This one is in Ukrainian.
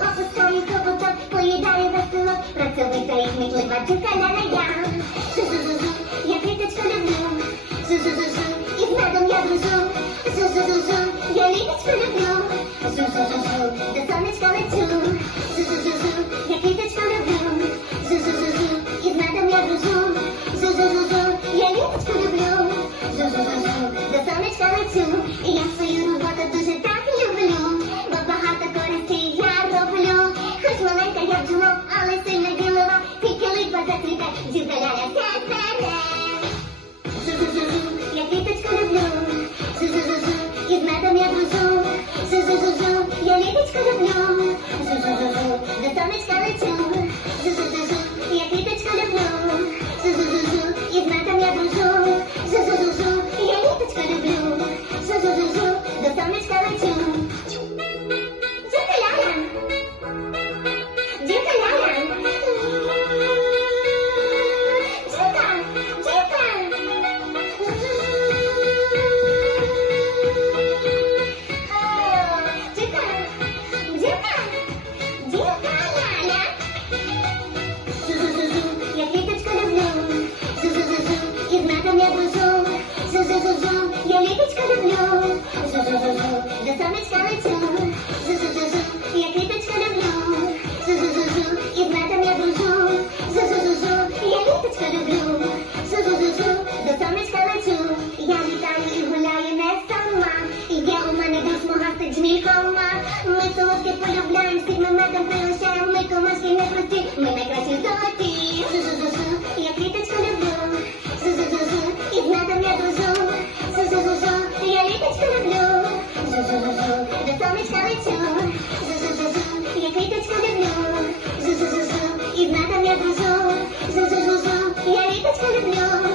Опускаю копоток, поїдаю веселок, працьовита і кмітлива дзюкаляна я. Зу-зу-зу-зу, я квіточку люблю. Зу-зу-зу-зу, і з я дружу. Зу-зу-зу-зу, я люблю. Сонечка лечу. І я свою роботу дуже так люблю. Бо багато користі я роблю. Хоч маленька я бджолок, але сильно ділова. Тільки липа зацвіте, дівдаляля все Зу-зу-зу-зу, я квіточку люблю. Зу-зу-зу-зу, і з медом я дружу. Зу-зу-зу-зу, я літочку люблю. Зу-зу-зу-зу, до сонечка лечу. Я квіточку люблю. Сонечка лечу. Зу-зу-зу-зу, я квіточку люблю. Зу-зу-зу-зу, і з медом я дружу. Зу-зу-зу-зу, я літочку люблю. Зу-зу-зу-зу, до сонечка лечу. Я літаю і гуляю не сама. І є у мене друг смугастик жмількома. Ми солодке полюбляємо, всіх ми медом прилишаємо. Dios.